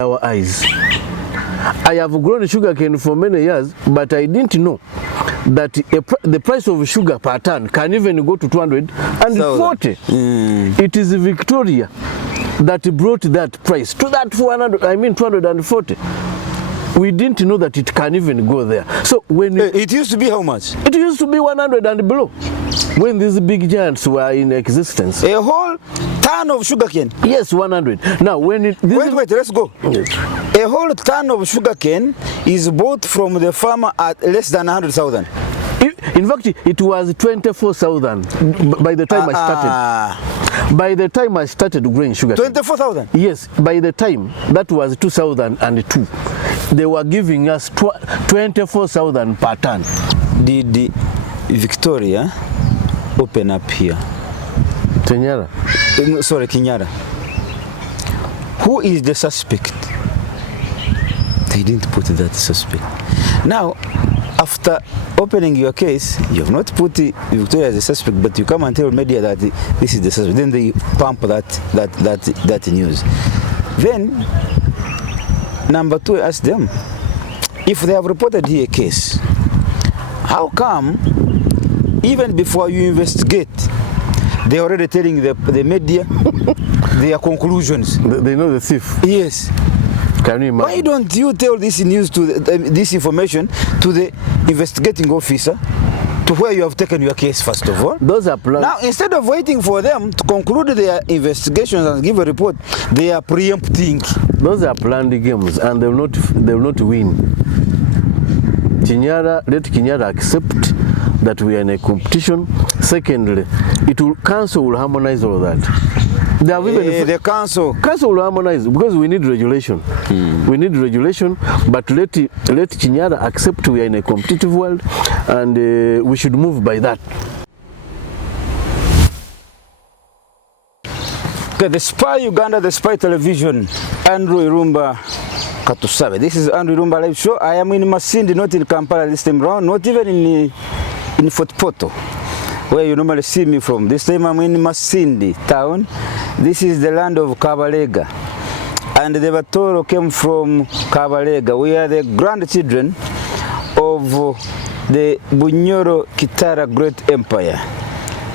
our eyes. I have grown sugarcane for many years, but I didn't know that the price of sugar per ton can even go to 240. It is Victoria that brought that price to that 240. We didn't know that it can even go there. So when it used to be how much? It used to be 100 and below when these big giants were in existence. A whole ton of sugarcane? Yes, 100. Now when it... Wait, let's go. Yes. A whole ton of sugarcane is bought from the farmer at less than 100,000. In fact, it was 24,000 by the time I started. By the time I started growing sugar. 24,000? Yes, by the time, that was 2002. They were giving us 24,000 per ton. Did Victoria open up here? Kinyara. Sorry, Kinyara. Who is the suspect? They didn't put that suspect. Now, after opening your case, you have not put Victoria as a suspect, but you come and tell media that this is the suspect. Then they pump that news. Then, number two, ask them, if they have reported here a case, how come even before you investigate, they're already telling the media their conclusions? They know the thief. Yes. Can you imagine? Why don't you tell this news to this information to the investigating officer, to where you have taken your case first of all? Those are planned. Now, instead of waiting for them to conclude their investigations and give a report, they are preempting. Those are planned games, and they will not win. Let Kinyara accept that we are in a competition. Secondly, council will harmonize all that. The council will harmonize because we need regulation. We need regulation, but let Kinyara accept we are in a competitive world, and we should move by that. Okay, the Spy Uganda, the Spy Television, Andrew Irumba Katusabe. This is Andrew Irumba Live Show. I am in Masindi, not in Kampala this time around, not even in Fort Porto, where you normally see me from. This time I'm in Masindi town. This is the land of Kabalega, and the Batoro came from Kabalega. We are the grandchildren of the Bunyoro Kitara Great Empire.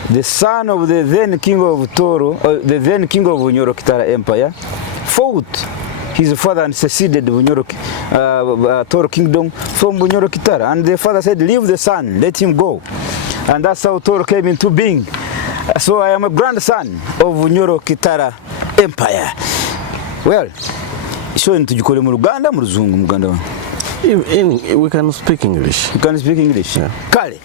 The son of the then king of Toro, the then king of Bunyoro Kitara Empire, fought his father and seceded Bunyoro Toro Kingdom from Bunyoro Kitara. And the father said, leave the son, let him go. And that's how Toro came into being. So I am a grandson of Bunyoro Kitara Empire. Well, so into Jukole mu Uganda, mu Luzungu mu Uganda. We can speak English. You can speak English? Yeah. Kale.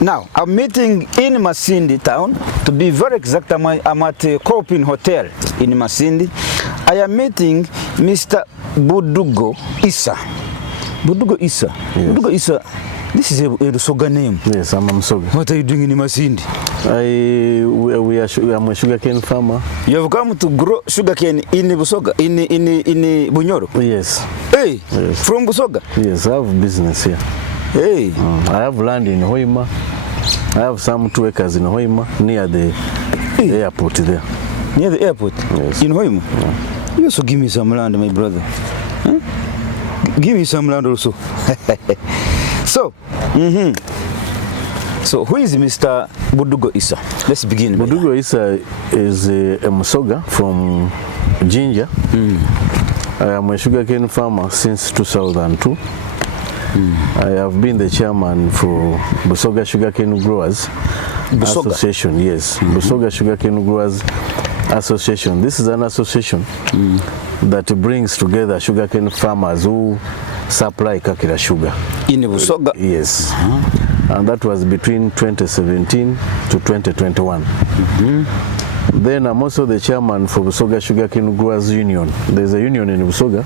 Now, I'm meeting in Masindi town. To be very exact, I'm at a Copin Hotel in Masindi. I am meeting Mr. Budugo Issa. Budugo Issa. Yes. Budugo Issa. This is a Rusoga name. Yes, I'm Msoga. What are you doing in Masindi? I'm a sugarcane farmer. You have come to grow sugarcane in Busoga, in Bunyoro? Yes. Hey, yes. From Busoga? Yes, I have business here. Hey. I have land in Hoima. I have some 2 acres in Hoima, near the airport there. Near the airport? Yes. In Hoima? Yeah. You also give me some land, my brother. Huh? Give me some land also. So, so who is Mr. Budugo Issa? Let's begin. Budugo Issa is a Msoga from Jinja. I am a sugarcane farmer since 2002. I have been the chairman for Busoga Sugarcane Growers Association. Yes, Busoga Sugarcane Growers Association. This is an association that brings together sugarcane farmers who supply Kakira sugar. In Busoga? Yes. And that was between 2017 to 2021. Then I'm also the chairman for Busoga Sugarcane Growers Union. There's a union in Busoga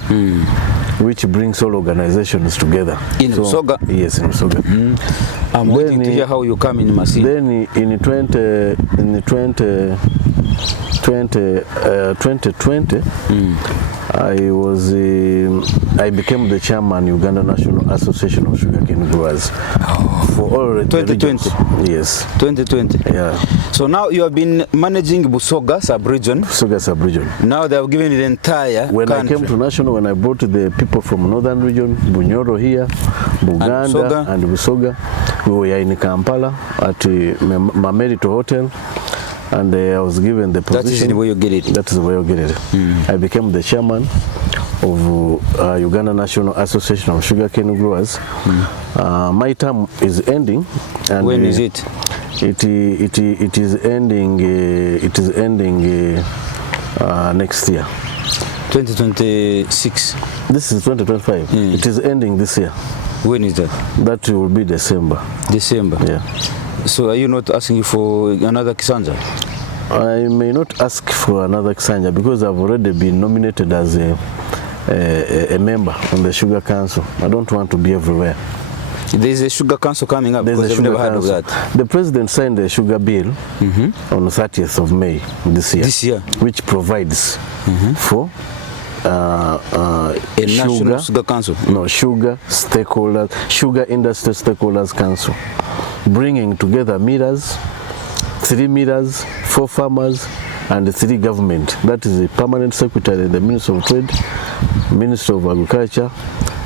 which brings all organizations together. In Busoga? Yes, in Busoga. I'm waiting to hear how you come in Masindi. Then in 2020, I was I became the chairman Uganda National Association of Sugarcane Growers for all 2020. Yes. 2020. Yeah. So now you have been managing Busoga sub-region. Busoga sub-region. Now they have given you the entire country. I came to national, when I brought the people from northern region, Bunyoro here, Buganda and Busoga, we were in Kampala at Mamerito Hotel. And I was given the position. That is the way you get it. That is the way you get it. I became the chairman of Uganda National Association of Sugarcane Growers. My term is ending. And when is it? It is ending. It is ending next year. 2026. This is 2025. It is ending this year. When is that? That will be December. December. Yeah. So are you not asking for another Kisanja? I may not ask for another Kisanja because I've already been nominated as a member on the Sugar Council. I don't want to be everywhere. There's a Sugar Council coming up because I've never heard of that. The President signed the Sugar Bill on the 30th of May this year. Which provides for a National Sugar Council. No, sugar stakeholders, Sugar Industry Stakeholders Council, bringing together millers, 3 millers, 4 farmers, and 3 government. That is the Permanent Secretary, the Minister of Trade, Minister of Agriculture,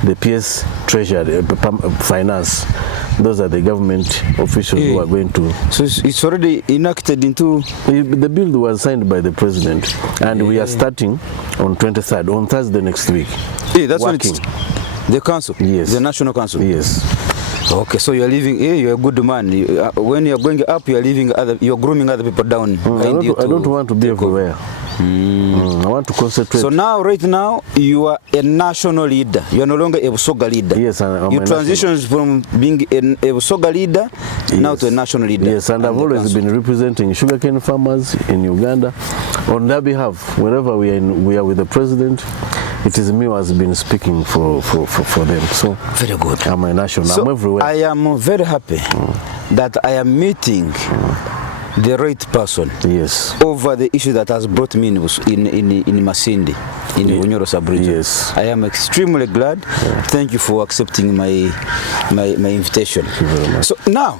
the PS Treasury, Finance. Those are the government officials who are going to... So it's already enacted into... The bill was signed by the President, and we are starting on 23rd, on Thursday next week. That's when it's the council? Yes. The National Council? Yes. Okay, so you're leaving, you're a good man. When you're going up, you're grooming other people down. I don't want to be everywhere. I want to concentrate. So now, right now, you are a national leader. You are no longer a Busoga leader. Yes, you transitioned from being a Busoga leader now to a national leader. Yes, and I've always been representing sugarcane farmers in Uganda. On their behalf, wherever we are with the President, it is me who has been speaking for them. So very good. I'm a national. I'm everywhere. I am very happy that I am meeting the right person over the issue that has brought me in Masindi, in Bunyoro sub-region. Yes. I am extremely glad. Thank you for accepting my invitation. Thank you very much. So now,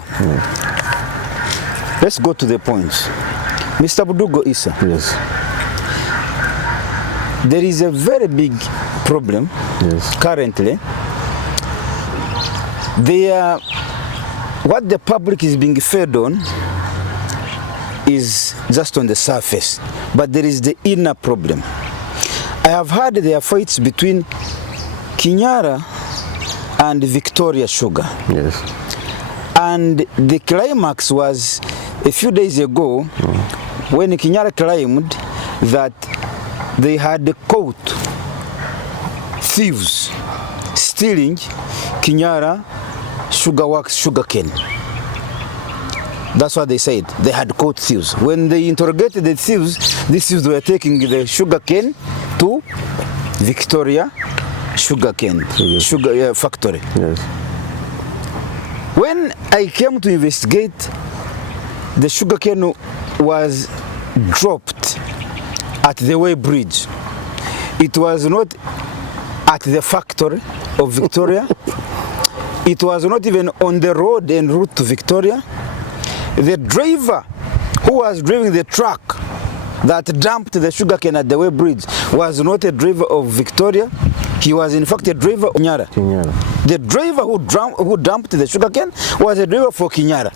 let's go to the points. Mr. Budugo Issa. Yes. There is a very big problem currently. What the public is being fed on is just on the surface, but there is the inner problem. I have heard there are fights between Kinyara and Victoria Sugar. Yes. And the climax was a few days ago when Kinyara claimed that they had caught thieves stealing Kinyara Sugar Works sugarcane. That's what they said. They had caught thieves. When they interrogated the thieves were taking the sugarcane to Victoria Sugarcane sugar factory. Yes. When I came to investigate, the sugarcane was dropped at the Way Bridge. It was not at the factory of Victoria. It was not even on the road en route to Victoria. The driver who was driving the truck that dumped the sugarcane at the Way Bridge was not a driver of Victoria. He was in fact a driver of Kinyara. The driver who dumped the sugarcane was a driver for Kinyara.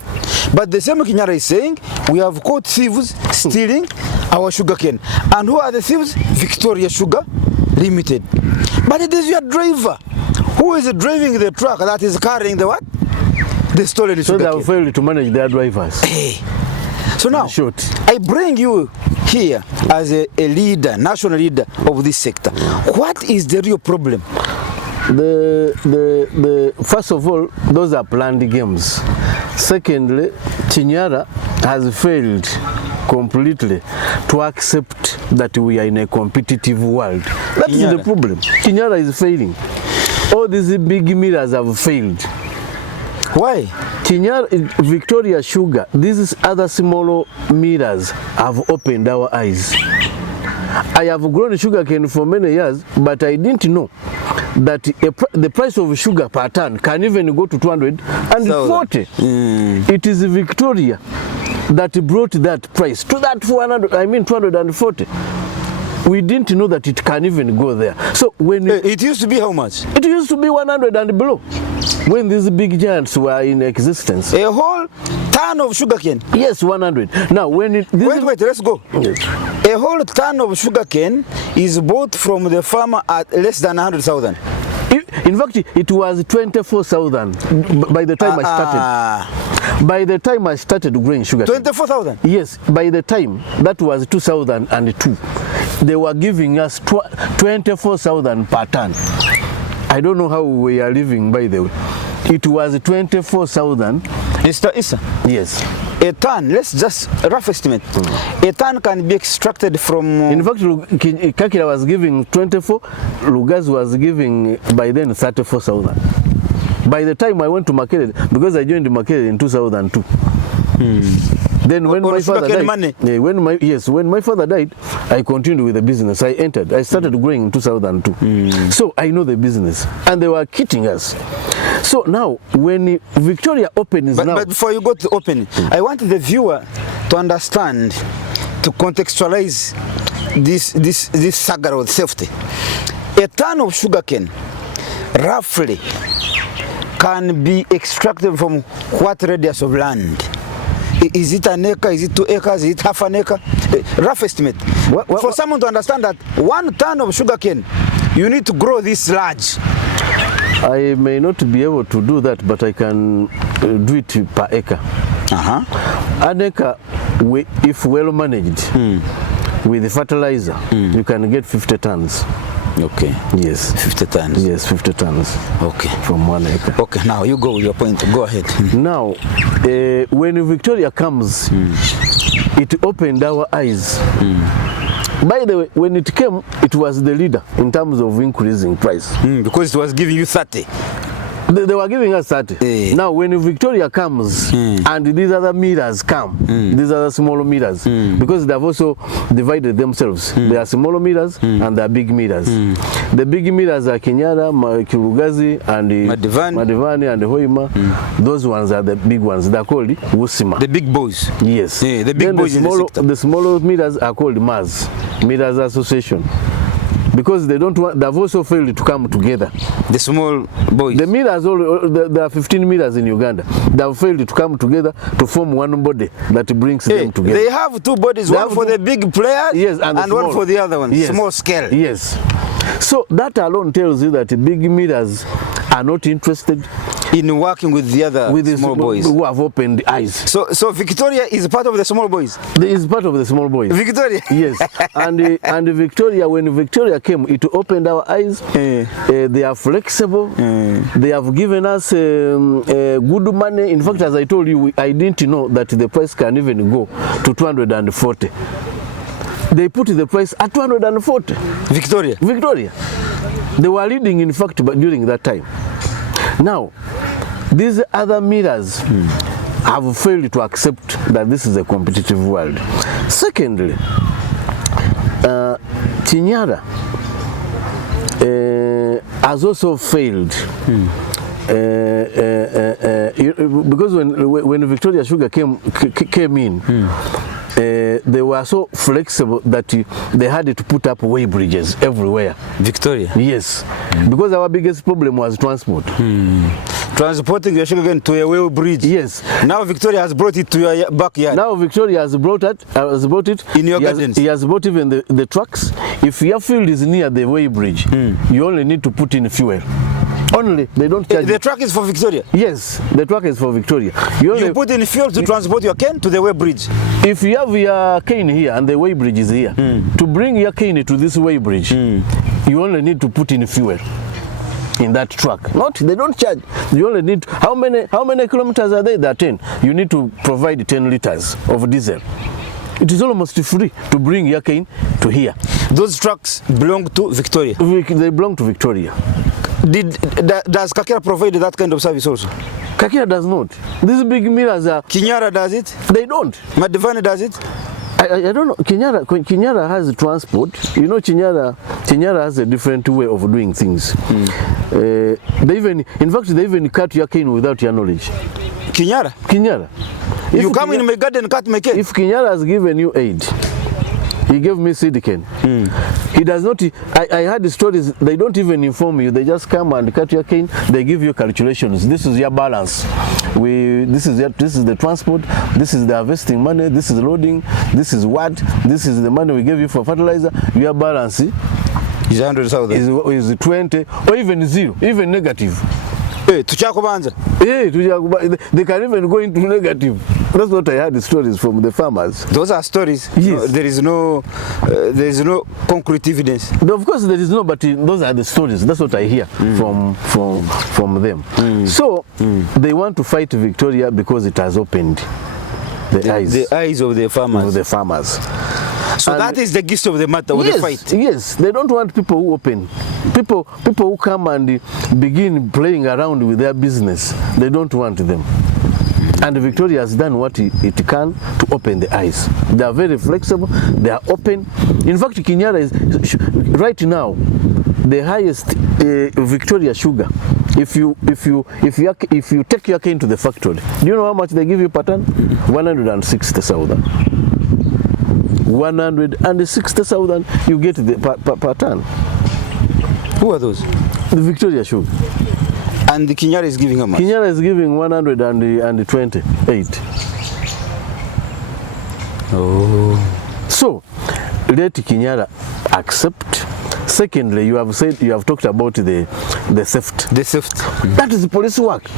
But the same Kinyara is saying, we have caught thieves stealing our sugarcane. And who are the thieves? Victoria Sugar Limited. But it is your driver who is driving the truck that is carrying the what? The stolen sugarcane. So they have failed to manage their drivers. So now, I bring you here as a leader, national leader of this sector. What is the real problem? First of all, those are planned games. Secondly, Kinyara has failed completely to accept that we are in a competitive world. That is the problem. Kinyara is failing. All these big millers have failed. Why? Kinyara, Victoria Sugar, these other smaller millers have opened our eyes. I have grown sugarcane for many years, but I didn't know that the price of sugar per ton can even go to 240. It is Victoria that brought that price to that 240. We didn't know that it can even go there. So when it used to be how much? It used to be 100 and below when these big giants were in existence. A whole ton of sugarcane? Yes, 100. Now when it... Wait, let's go. Yes. A whole ton of sugarcane is bought from the farmer at less than 100,000. In fact, it was 24,000 by the time I started. By the time I started growing sugar. 24,000? Yes, by the time, that was 2002. They were giving us 24,000 per ton. I don't know how we are living, by the way. It was 24,000. Mr. Issa? Yes. A ton, let's just rough estimate. A ton can be extracted from... In fact, Kakira was giving 24, Lugaz was giving by then 34,000. By the time I went to Makerere, because I joined Makerere in 2002. Then when my father died, when my father died, I continued with the business. I started growing in 2002. So I know the business, and they were kidding us. So now, when Victoria opens now... But before you go to open, I want the viewer to understand, to contextualize this saga of safety. A ton of sugarcane, roughly, can be extracted from what radius of land? Is it an acre? Is it 2 acres? Is it half an acre? Rough estimate. For someone to understand that 1 ton of sugarcane, you need to grow this large. I may not be able to do that, but I can do it per acre. An acre, if well managed, with the fertilizer, you can get 50 tons. Okay. Yes. 50 tons. Yes, 50 tons. Okay. From 1 acre. Okay, now you go with your point. Go ahead. Now, when Victoria comes, it opened our eyes. By the way, when it came, it was the leader in terms of increasing price. Because it was giving you 30. They were giving us 30. Now, when Victoria comes and these other meters come, these other smaller meters, because they have also divided themselves. There are smaller meters and there are big meters. The big meters are Kinyara, Kirugazi, and Madivani and Hoima. Those ones are the big ones. They're called Wusima. The big boys. Yes. The big boys in the sector. The smaller meters are called MAS, Meters Association. Because they have also failed to come together. The small boys. The meters, there are 15 meters in Uganda. They have failed to come together to form one body that brings them together. They have 2 bodies, one for the big players, yes, and one for the other one, yes. Small scale. Yes. So that alone tells you that big meters are not interested in working with the other small boys who have opened eyes. So Victoria is part of the small boys? Is part of the small boys. Victoria? Yes. and Victoria, when Victoria came, it opened our eyes. They are flexible. They have given us good money. In fact, as I told you, I didn't know that the price can even go to 240. They put the price at 240. Victoria? Victoria. They were leading, in fact, but during that time. Now, these other meters have failed to accept that this is a competitive world. Secondly, Kinyara has also failed because when Victoria Sugar came in, they were so flexible that they had to put up way bridges everywhere. Victoria? Yes, because our biggest problem was transport. Transporting your sugarcane to a way bridge. Yes. Now Victoria has brought it to your backyard. Now Victoria has brought it. In your gardens. He has brought even the trucks. If your field is near the way bridge, you only need to put in fuel. Only, they don't charge. The truck is for Victoria? Yes, the truck is for Victoria. You put in fuel to transport your cane to the way bridge? If you have your cane here and the way bridge is here, to bring your cane to this way bridge, you only need to put in fuel in that truck. They don't charge. You only need to, how many kilometers are they? There are 10. You need to provide 10 liters of diesel. It is almost free to bring your cane to here. Those trucks belong to Victoria? They belong to Victoria. Does Kakira provide that kind of service also? Kakira does not. These big mirrors are... Kinyara does it? They don't. Madivani does it? I don't know. Kinyara has transport. You know, Kinyara has a different way of doing things. They even cut your cane without your knowledge. Kinyara. You come in my garden and cut my cane. If Kinyara has given you aid, he gave me seed cane. He does not. I heard the stories. They don't even inform you. They just come and cut your cane. They give you calculations. This is your balance. This is the transport. This is the harvesting money. This is loading. This is what. This is the money we gave you for fertilizer. Your balance is 100,000. Is 20 or even 0, even negative. They can even go into negative. That's what I heard the stories from the farmers. Those are stories. Yes. There is no concrete evidence. Of course there is no, but those are the stories. That's what I hear from them. So they want to fight Victoria because it has opened the eyes of the farmers. So that is the gist of the matter with the fight. Yes, they don't want people who open. People who come and begin playing around with their business. They don't want them. And Victoria has done what it can to open the eyes. They are very flexible. They are open. In fact, Kinyara is right now the highest Victoria sugar. If you take your cane to the factory, do you know how much they give you per ton? 160,000. 160,000 you get per ton. Who are those? The Victoria sugar. And the Kinyara is giving how much? Kinyara is giving 128. Oh. So let Kinyara accept. Secondly, you have talked about the theft. The theft. That is police work.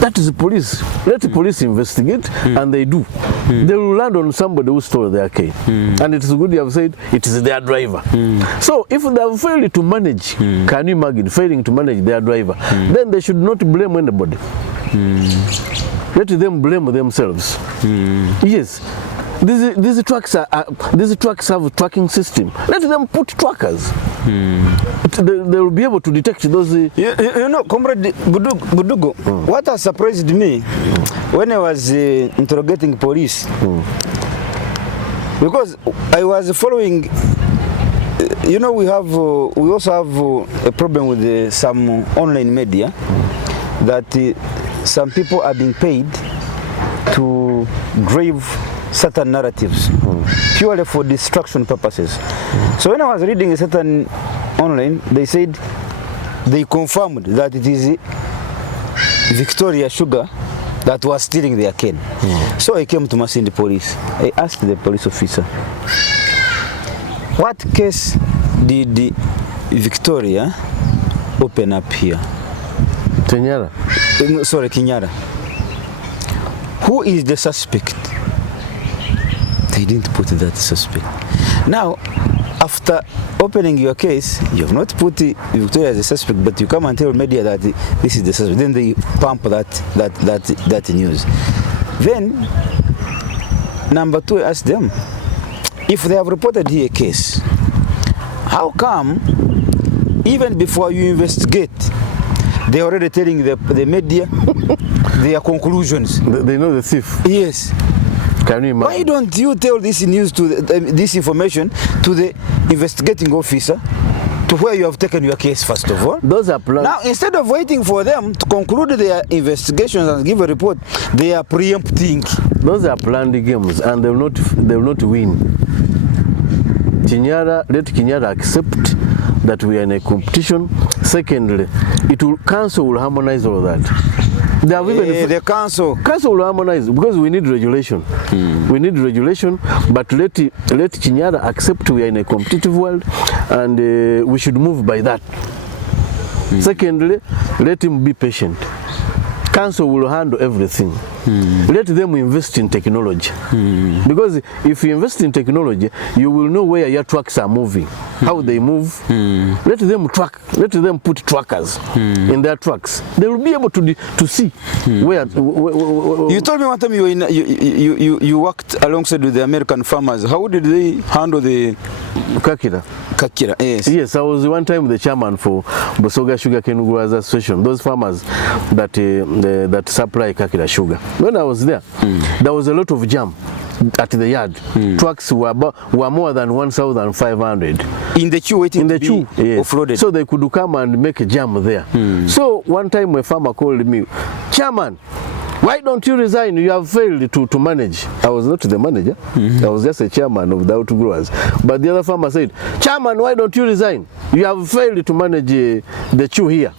That is the police. Let the police investigate, and they do. They will land on somebody who stole their cane. And it is good you have said it is their driver. So if they have failed to manage, can you imagine failing to manage their driver? Then they should not blame anybody. Let them blame themselves. Yes. These trucks have a tracking system. Let them put trackers. They will be able to detect those. You know, Comrade Budugo, what has surprised me when I was interrogating police, because I was following. You know, we also have a problem with some online media that some people are being paid to drive certain narratives purely for distraction purposes. So when I was reading a certain online, they said they confirmed that it is Victoria Sugar that was stealing their cane. So I came to Masindi police. I asked the police officer, what case did Victoria open up here? Kinyara. Sorry, Kinyara. Who is the suspect? They didn't put that suspect. Now, after opening your case, you have not put Victoria as a suspect, but you come and tell media that this is the suspect. Then they pump that news. Then, number two, I ask them, if they have reported here a case, how come even before you investigate, they're already telling the media their conclusions? They know the thief. Yes. Can you imagine? Why don't you tell this news this information to the investigating officer, to where you have taken your case first of all? Those are planned. Now, instead of waiting for them to conclude their investigations and give a report, they are preempting. Those are planned games, and they will not win. Let Kinyara accept that we are in a competition. Secondly, council will harmonize all that. They have even the council will harmonize because we need regulation. We need regulation, but let Kinyara accept we are in a competitive world, and we should move by that. Secondly, let him be patient. Council will handle everything. Let them invest in technology. Because if you invest in technology, you will know where your trucks are moving, how they move. Let them track. Let them put trackers in their trucks. They will be able to see where. You told me one time you worked alongside with the American farmers. How did they handle the Kakira? Yes. Yes, I was one time the chairman for Busoga Sugarcane Growers Association. Those farmers that supply Kakira sugar. When I was there, there was a lot of jam. at the yard. Trucks were more than 1,500 in the queue waiting to be offloaded. So they could come and make a jam there. So one time a farmer called me, Chairman, why don't you resign? You have failed to manage. I was not the manager. I was just a chairman of the outgrowers. But the other farmer said, Chairman, why don't you resign? You have failed to manage the chew here.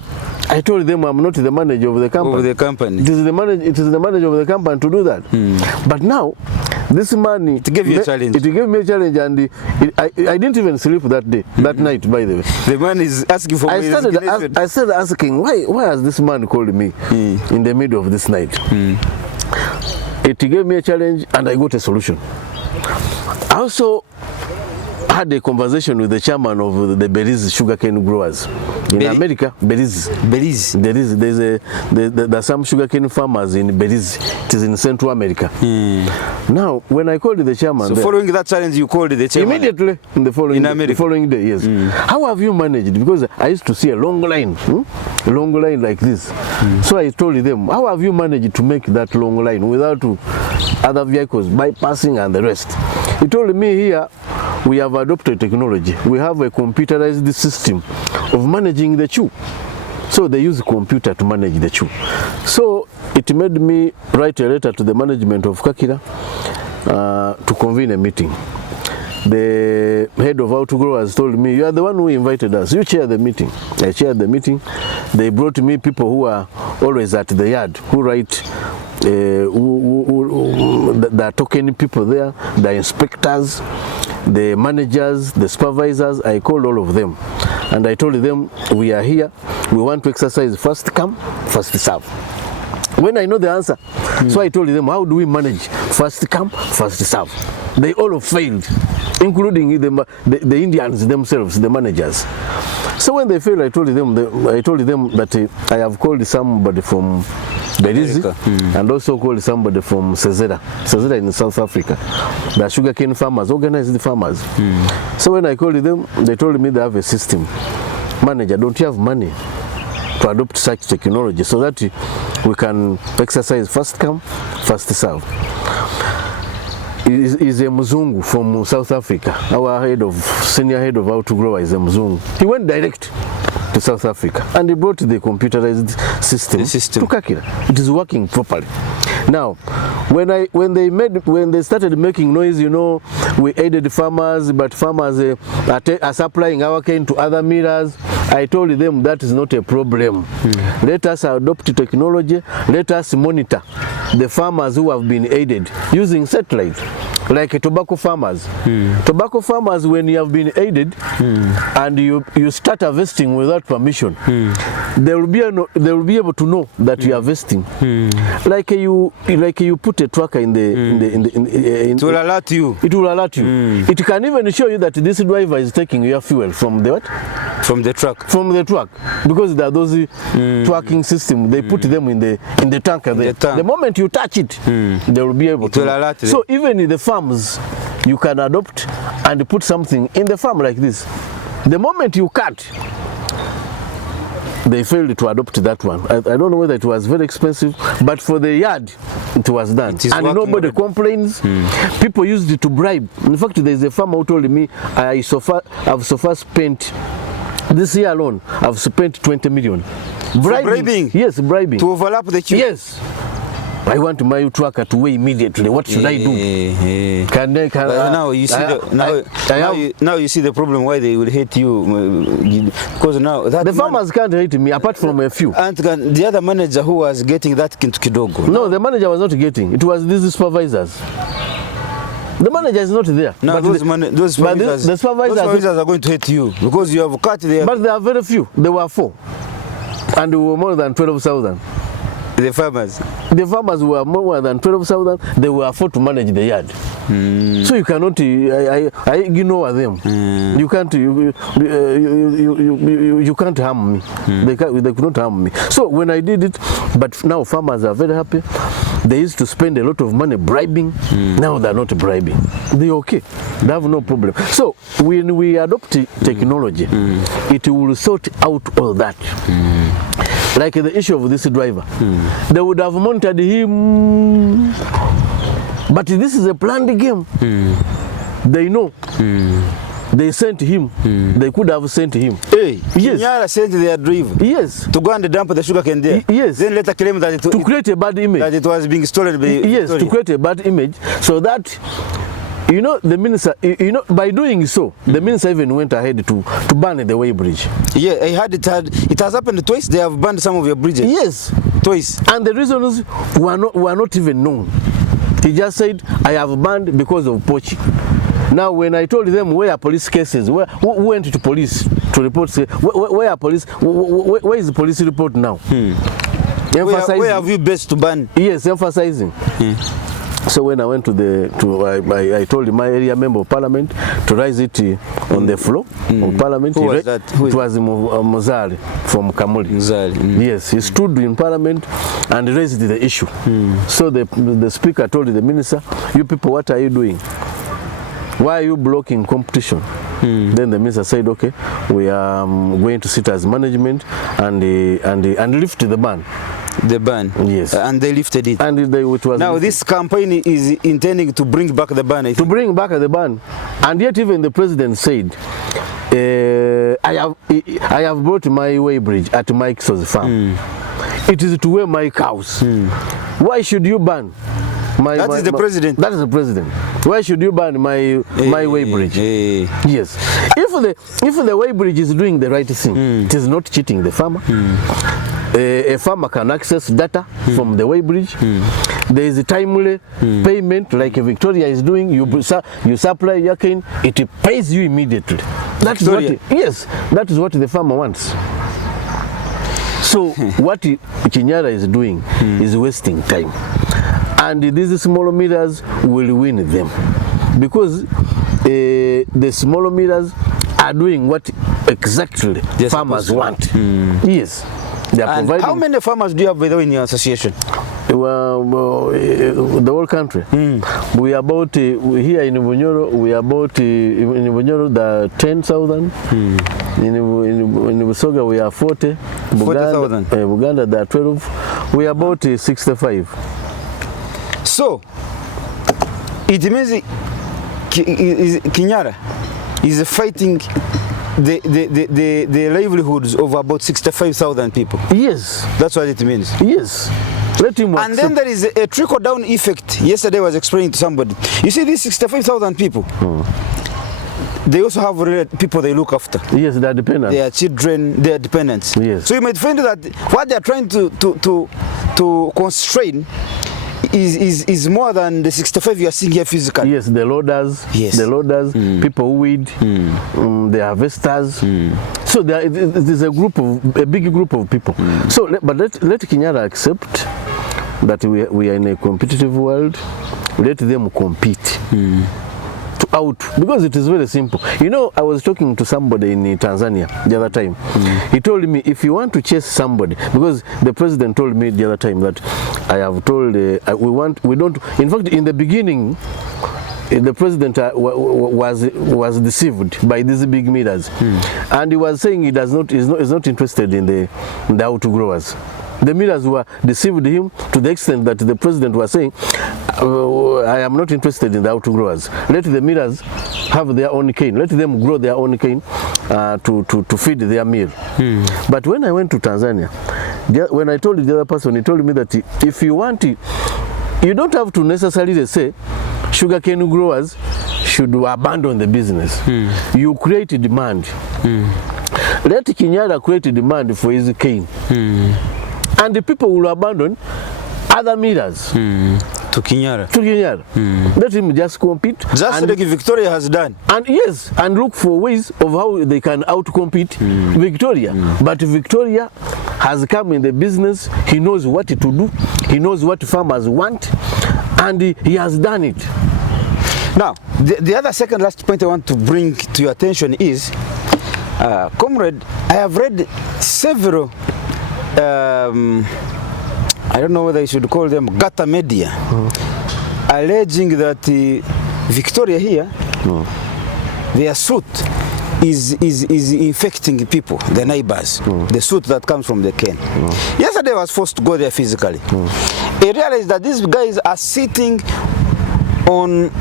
I told them I'm not the manager of the company. It is the manager of the company to do that. But now, this man, it gave you a challenge. It gave me a challenge, and I didn't even sleep that day, that night, by the way. The man is asking for I started asking, why has this man called me in the middle of this night? It gave me a challenge, and I got a solution. I also had a conversation with the chairman of the Belize sugarcane growers in America. Belize. There's some sugarcane farmers in Belize. It is in Central America. Now, when I called the chairman, so following that challenge, you called the chairman immediately the following day. Yes. How have you managed? Because I used to see a long line like this. So I told them, how have you managed to make that long line without other vehicles bypassing and the rest? He told me, here we have adopted technology. We have a computerized system of managing the chew. So they use a computer to manage the chew. So it made me write a letter to the management of Kakira to convene a meeting. The head of outgrowers told me, you are the one who invited us. You chair the meeting. I chaired the meeting. They brought me people who are always at the yard, who write the token people there, the inspectors, the managers, the supervisors. I called all of them and I told them, we are here, we want to exercise first come, first serve. When I know the answer, so I told them, how do we manage first come, first serve? They all failed, including the Indians themselves, the managers. So when they failed, I told them that I have called somebody from Belize and also called somebody from Sezera in South Africa. The sugarcane farmers, organized farmers. So when I called them, they told me they have a system. Manager, don't you have money to adopt such technology so that we can exercise first come, first serve? Is a Mzungu from South Africa. Our senior head of outgrower is a Mzungu. He went direct to South Africa and he brought the computerized system to Kakira. It is working properly. Now, when they started making noise, you know, we aided farmers, but farmers are supplying our cane to other millers. I told them that is not a problem. Let us adopt technology. Let us monitor the farmers who have been aided using satellite, like tobacco farmers. Tobacco farmers, when you have been aided and you start harvesting without permission, they will be able to know that you are harvesting. Like you put a tracker in it will alert you. It will alert you. It can even show you that this driver is taking your fuel from the what? From the truck. From the truck, because there are those tracking systems. They put them in the tanker there. The moment you touch it, they will be able to alert them. So even in the farms, you can adopt and put something in the farm like this. The moment you cut, they failed to adopt that one. I don't know whether it was very expensive, but for the yard, it was done. And nobody complains. People used it to bribe. In fact, there is a farmer who told me, I've so far spent, this year alone, I've spent 20 million. Bribing? Yes, bribing. To overlap the queue? Yes. I want my tracker to weigh immediately. What should I do? Now you see now you see the problem why they will hate you, because now the farmers can't hate me apart from a few. And the other manager who was getting that kidogo. No, the manager was not getting. It was these supervisors. The manager is not there. Now those supervisors are going to hate you because you have cut there. But there are very few. There were 4, and we were more than 12,000. The farmers were more than 12,000. They were afford to manage the yard. So you cannot. I ignore them. You can't. You can't harm me. They could not harm me. So when I did it, but now farmers are very happy. They used to spend a lot of money bribing. Now they're not bribing. They're okay. They have no problem. So when we adopt technology, it will sort out all that. Like the issue of this driver, they would have monitored him But this is a planned game. They know. They sent him. They could have sent him. Hey, yes. Kinyara sent their driver. Yes. To go and dump the sugarcane there. Yes. Then later claim that to create a bad image. That it was being stolen by yes, Victoria. to create a bad image, so that the minister, by doing so, the minister even went ahead to ban the Way Bridge. Yeah, it has happened twice. They have banned some of your bridges. Yes, twice. And the reasons were not even known. He just said, I have banned because of poaching. Now, when I told them where are police cases, who went to police to report, say, where are police? Where is the police report now? Where have you best to ban? Yes, emphasizing. So when I went to I told my area member of parliament to raise it on the floor of parliament. Who was that? It was Muzali from Kamuli. Muzali. Yes, he stood in parliament and raised the issue. So the speaker told the minister, you people, what are you doing? Why are you blocking competition? Then the minister said, okay, we are going to sit as management and lift the ban. The ban. Yes. And they lifted it. And it was now lifted. This campaign is intending to bring back the ban. To bring back the ban. And yet even the president said, I have brought my Way Bridge at Mike's farm. It is to weigh my cows. Why should you ban? That is the president. That is the president. Why should you ban my Way Bridge? Yes. If the Way Bridge is doing the right thing, it is not cheating the farmer. A farmer can access data from the Way Bridge. There is a timely payment like Victoria is doing. You supply your cane, it pays you immediately. That is what the farmer wants. So what Kinyara is doing is wasting time. And these smaller meters will win them because the smaller meters are doing what exactly farmers want. Yes. They are and how many farmers do you have in your association? The whole country. We are about here in Bunyoro. We are about in Bunyoro the 10,000. In Busoga we are 40. 40,000. Uganda there are 12. We are about 65. So it means Kinyara is fighting the livelihoods of about 65,000 people. Yes. That's what it means. Yes. Let him and then there is a trickle-down effect. Yesterday I was explaining to somebody. You see these 65,000 people, they also have people they look after. Yes, they are dependents. They are children, they are dependents. Yes. So you might find that what they are trying to constrain is more than the 65 you are seeing here physically. Yes, the loaders, people who weed, the harvesters. So it is a big group of people. So, but let Kinyara accept that we are in a competitive world. Let them compete. Because it is very simple. I was talking to somebody in Tanzania the other time. He told me, if you want to chase somebody, because the president told me the other time that I have told we don't. In fact, in the beginning, the president was deceived by these big meters, and he was saying is not interested in the outgrowers. The meters were deceived him to the extent that the president was saying, I am not interested in the outgrowers. Let the meters have their own cane. Let them grow their own cane to feed their meal. But when I went to Tanzania, when I told the other person, he told me that if you want it, you don't have to necessarily say sugarcane growers should abandon the business. You create demand. Let Kinyara create demand for his cane. And the people will abandon other meters to Kinyara. Let him just compete. Just like Victoria has done. And yes, and look for ways of how they can outcompete Victoria. But Victoria has come in the business. He knows what to do. He knows what farmers want, and he has done it. Now, the other second last point I want to bring to your attention is, comrade, I have read several I don't know whether I should call them gata media, alleging that Victoria here, their suit is infecting people, the neighbors, the suit that comes from the cane. Yesterday I was forced to go there physically. I realized that these guys are sitting on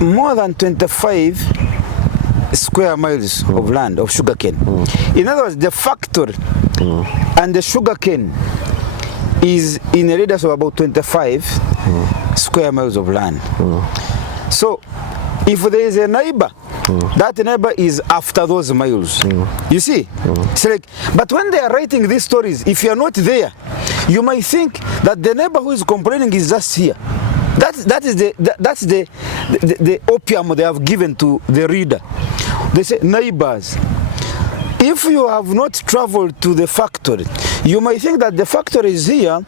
more than 25 square miles of land of sugarcane. In other words, the factory and the sugarcane is in a radius of about 25 square miles of land. So if there is a neighbor, that neighbor is after those miles. You see? It's like, but when they are writing these stories, if you are not there, you might think that the neighbor who is complaining is just here. That's the opium they have given to the reader. They say, neighbors, if you have not traveled to the factory, you might think that the factory is here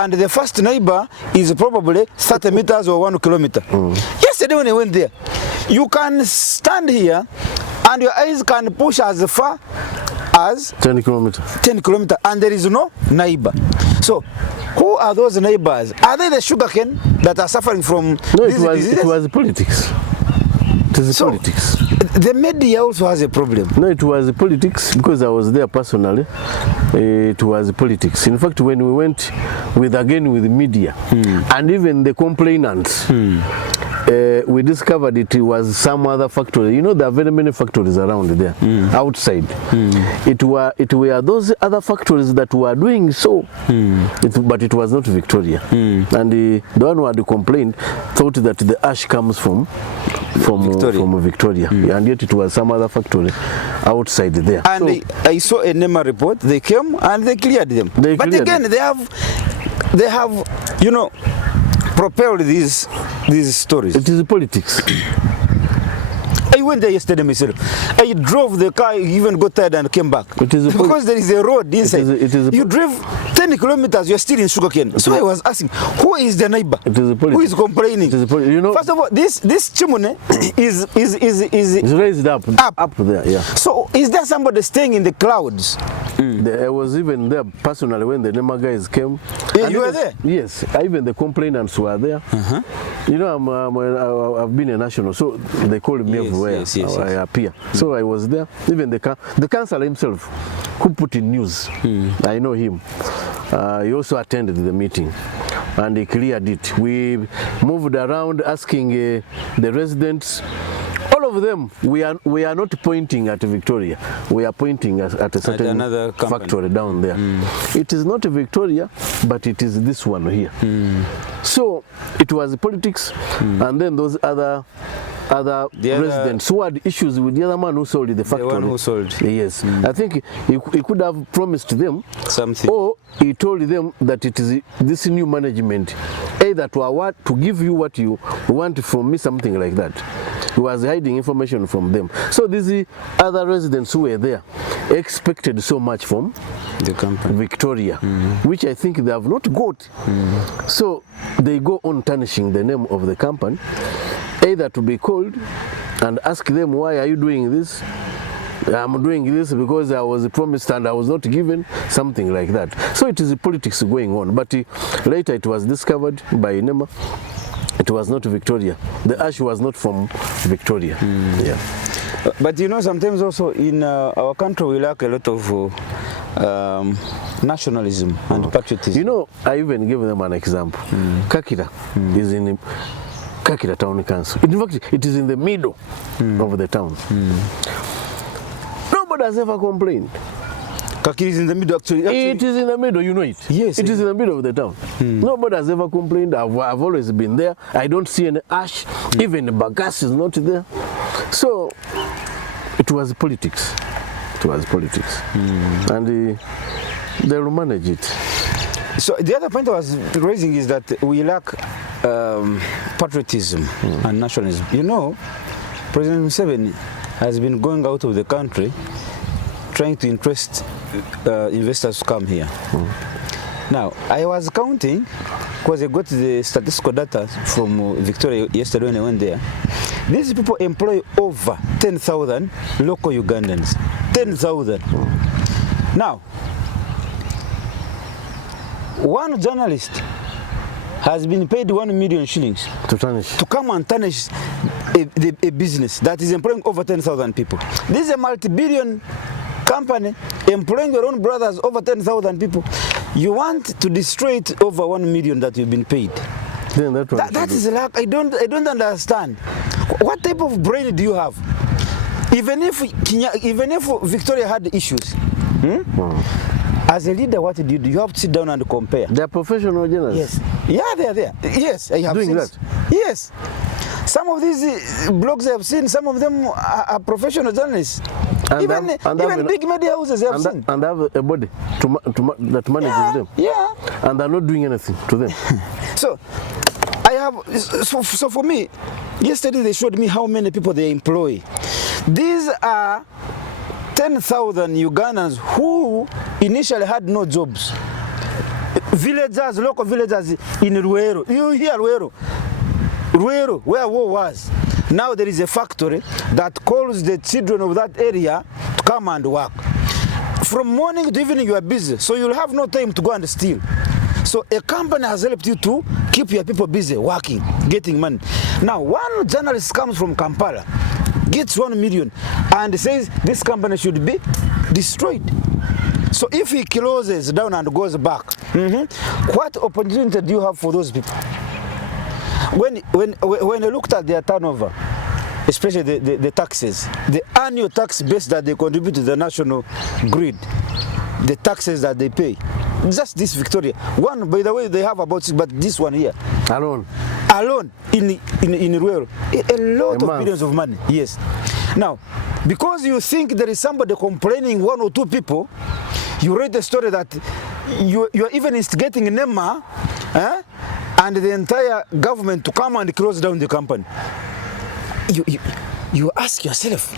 and the first neighbor is probably 30 meters or 1 kilometer. Yesterday when I went there, you can stand here and your eyes can push as far as 10 kilometers. 10 kilometers, and there is no neighbor. So who are those neighbors? Are they the sugarcane that are suffering from these diseases? It was politics. It is politics. The media also has a problem. No, it was politics because I was there personally. It was politics. In fact, when we went with the media and even the complainants, we discovered it was some other factory. You know, there are very many factories around there, outside. It were those other factories that were doing so, but it was not Victoria. And the one who had complained thought that the ash comes from Victoria. And yet it was some other factory outside there. And so, I saw a NEMA report. They came and they cleared them. But again, they have, you know, propelled these stories. It is politics. I went there yesterday myself. I drove the car, even got tired and came back. Because there is a road inside. You drove 10 kilometers, you're still in sugarcane. So I was asking, who is the neighbor? Who is complaining? You know, first of all, this chimney is raised up there. Yeah. So is there somebody staying in the clouds? I was even there personally when the NEMA guys came. Yeah, you were there? Yes, even the complainants were there. You know, I've been a national, so they called me everywhere I appear. So I was there. Even the councillor himself, who put in news, I know him. He also attended the meeting and he cleared it. We moved around asking the residents. All of them, we are not pointing at Victoria. We are pointing at a certain factory down there. It is not Victoria, but it is this one here. So it was politics, and then those other residents who had issues with the other man who sold the factory. The one who sold. Yes. I think he could have promised them something. Or he told them that it is this new management, either to give you what you want from me, something like that. He was hiding information from them. So these other residents who were there expected so much from the company, Victoria, which I think they have not got. So they go on tarnishing the name of the company, either to be called and ask them, why are you doing this? I'm doing this because I was promised and I was not given, something like that. So it is politics going on. But later it was discovered by NEMA. It was not Victoria. The ash was not from Victoria. Yeah. But you know, sometimes also in our country we lack a lot of nationalism and patriotism. You know, I even gave them an example. Kakira is in Kakira Town Council. In fact, it is in the middle of the town. Nobody has ever complained. Kakira is in the middle, actually. It is in the middle, you know it. Yes. It is in the middle of the town. Nobody has ever complained. I've always been there. I don't see any ash. Even the bagasse is not there. So it was politics. It was politics. And they will manage it. So the other point I was raising is that we lack patriotism and nationalism. You know, President Museveni has been going out of the country trying to interest investors to come here. Now, I was counting, because I got the statistical data from Victoria yesterday when I went there. These people employ over 10,000 local Ugandans. 10,000. Now, one journalist has been paid 1 million shillings to come and tarnish a business that is employing over 10,000 people. This is a multi-billion company employing your own brothers, over 10,000 people. You want to destroy it over 1 million that you've been paid. Then that is like, I don't understand. What type of brain do you have? Even if Victoria had issues, as a leader, what did you do? You have to sit down and compare. They are professional journalists. Yes. Yeah, they are there. Yes, I have doing seen that. Yes. Some of these blogs I have seen, some of them are professional journalists. And even big media houses I have seen. And have a body that manages them. Yeah. And they're not doing anything to them. So for me, yesterday they showed me how many people they employ. These are 10,000 Ugandans who initially had no jobs. Villagers, local villagers in Ruero. You hear Ruero, where war was. Now there is a factory that calls the children of that area to come and work. From morning to evening you are busy, so you'll have no time to go and steal. So a company has helped you to keep your people busy, working, getting money. Now one journalist comes from Kampala, gets 1 million and says this company should be destroyed. So if he closes down and goes back, what opportunity do you have for those people? When I looked at their turnover, especially the taxes, the annual tax base that they contribute to the national grid, the taxes that they pay, just this Victoria. One, by the way, they have about 6, but this one here. Alone in rural, a lot of billions of money. Yes. Now, because you think there is somebody complaining, 1 or 2 people, you read the story that you are even instigating NEMA and the entire government to come and close down the company. You ask yourself,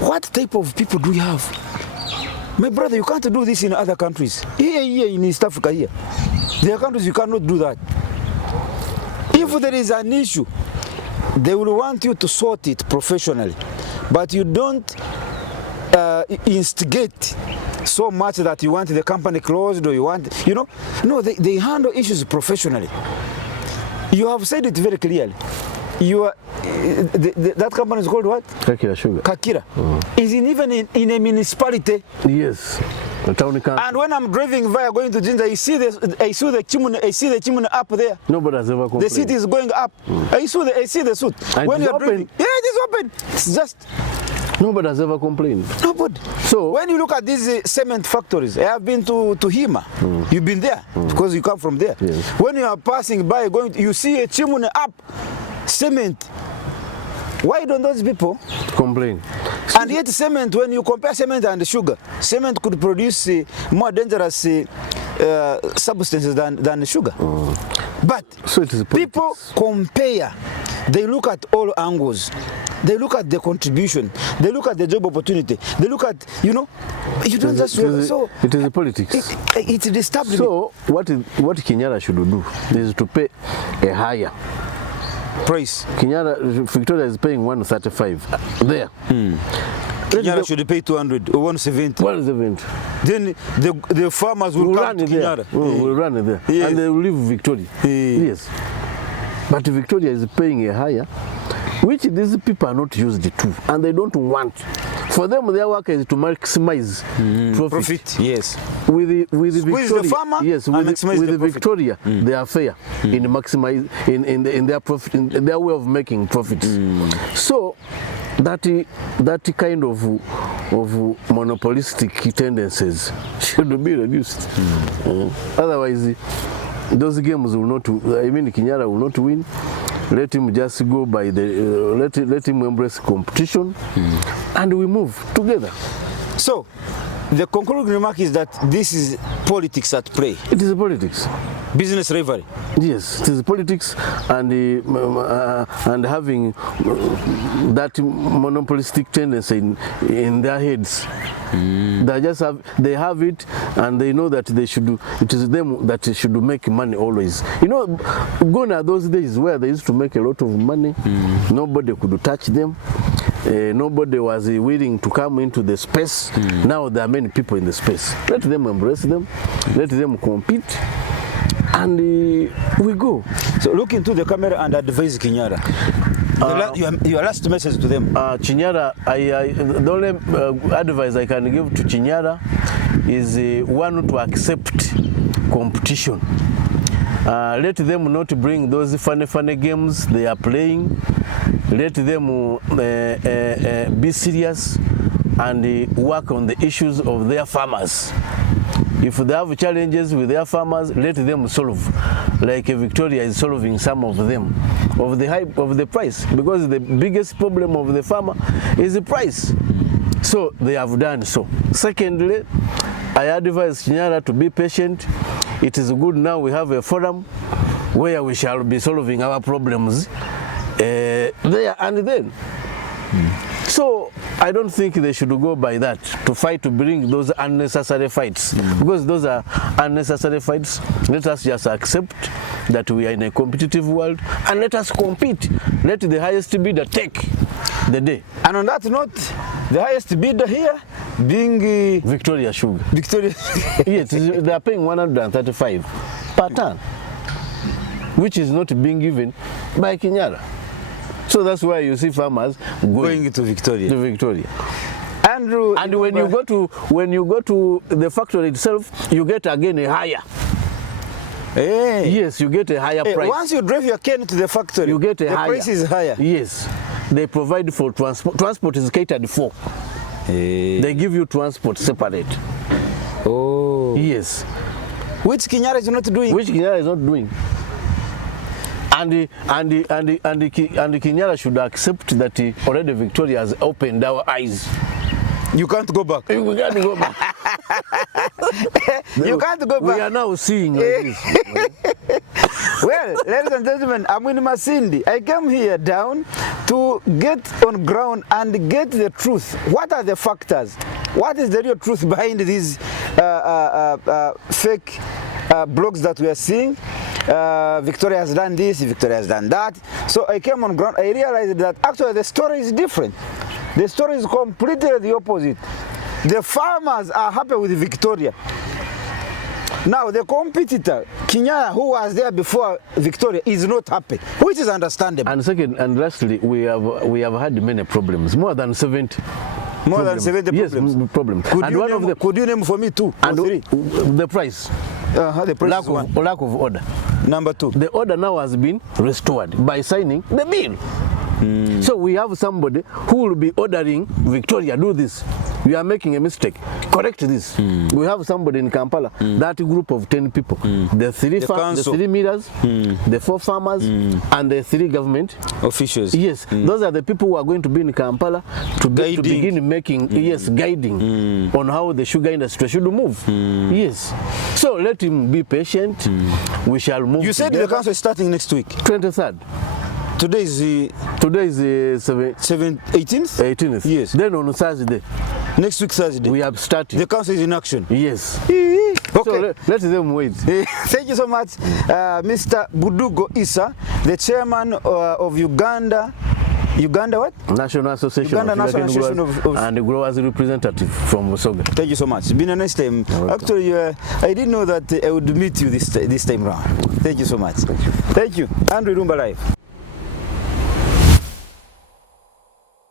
what type of people do you have? My brother, you can't do this in other countries. Here in East Africa, here. There are countries you cannot do that. If there is an issue, they will want you to sort it professionally. But you don't instigate so much that you want the company closed or you want, no, they handle issues professionally. You have said it very clearly. That company is called what? Kinyara Sugar. Kakira. Is even in a municipality. Yes. And when I'm driving via going to Jinja, I see the chimney up there. Nobody has ever complained. The seat is going up. I see the suit. And when you're open. driving, yeah, it is open. It's just. Nobody has ever complained. Nobody. So when you look at these cement factories, I have been to Hima. You've been there because you come from there. Yes. When you are passing by, you see a chimney up, cement. Why don't those people complain? And yet cement, when you compare cement and sugar, cement could produce more dangerous substances than sugar. But so it is people compare. They look at all angles. They look at the contribution. They look at the job opportunity. They look at, you don't just... So it is politics. It's disturbing. So what Kinyara should do is to pay a higher price. Victoria is paying 135 there. Kinyara should pay 200 or 170. 170. Then the farmers will come to Kinyara. Will run it there. Yes. And they will leave Victoria. Yes. But Victoria is paying a higher, which these people are not used to, and they don't want. For them, their work is to maximize profit. Yes. With Victoria, the farmer, yes. With Victoria, they are fair in maximize in their profit, in their way of making profits. So that kind of monopolistic tendencies should be reduced. Otherwise, those games will not. I mean, Kinyara will not win. Let him just go by the. Let him embrace competition, and we move together. So, the concluding remark is that this is politics at play. It is politics. Business rivalry. Yes, it is politics, and having that monopolistic tendency in their heads. They have it, and they know that they should. It is them that should make money always. Gone are those days where they used to make a lot of money. Nobody could touch them. Nobody was willing to come into the space. Now there are many people in the space. Let them embrace them. Let them compete. And we go. So look into the camera and advise Kinyara. Your last message to them. Kinyara, the only advice I can give to Kinyara is one to accept competition. Let them not bring those funny games they are playing. Let them be serious and work on the issues of their farmers. If they have challenges with their farmers, let them solve, like Victoria is solving some of them, of the price, because the biggest problem of the farmer is the price. So they have done so. Secondly, I advise Kinyara to be patient. It is good now we have a forum where we shall be solving our problems there and then. So I don't think they should go by that to fight to bring those unnecessary fights, because those are unnecessary fights. Let us just accept that we are in a competitive world and let us compete. Let the highest bidder take the day. And on that note, the highest bidder here being Victoria Sugar. Victoria. Yes, they are paying 135 per ton, which is not being given by Kinyara. So that's why you see farmers going to Victoria. Andrew, and when you go to the factory itself, you get again a higher. Hey. Yes, you get a higher price. Once you drive your cane to the factory, you get a the higher. price is higher. Yes, they provide for transport. Transport is catered for. Hey. They give you transport separate. Oh. Yes. Which Kinyara is not doing. Which Kinyara is not doing. And Kinyara should accept that already Victoria has opened our eyes. You can't go back. We can't go back. You can't go back. We are now seeing like this. Well, ladies and gentlemen, I'm in Masindi. I came here down to get on ground and get the truth. What are the factors? What is the real truth behind these fake blogs that we are seeing? Victoria has done this, Victoria has done that. So I came on ground, I realized that actually the story is different. The story is completely the opposite. The farmers are happy with Victoria. Now the competitor, Kinyara, who was there before Victoria, is not happy, which is understandable. And second, and lastly, we have had many problems, more than 70. More than 70 problems? Yes, problems. Could you name for me two or three? The price. The price lack of order. Number two. The order now has been restored by signing the bill. So we have somebody who will be ordering Victoria, do this. We are making a mistake. Correct this. We have somebody in Kampala, that group of 10 people. The three leaders, the 4 farmers, and the 3 government officials. Yes, those are the people who are going to be in Kampala to begin making, guiding on how the sugar industry should move. Yes. So let him be patient. We shall move. You said the council is starting next week. 23rd. Today is the 18th? 18th. Yes. Then on Thursday. Next week Thursday. We have started. The council is in action. Yes. Okay. So let them wait. Thank you so much, Mr. Budugo Issa, the chairman of Uganda what? National Association Uganda National Association of and the growers representative from Musoga. Thank you so much. It's been a nice time. Actually, I didn't know that I would meet you this time round. Thank you so much. Thank you. Thank you. Andrew Rumba Live.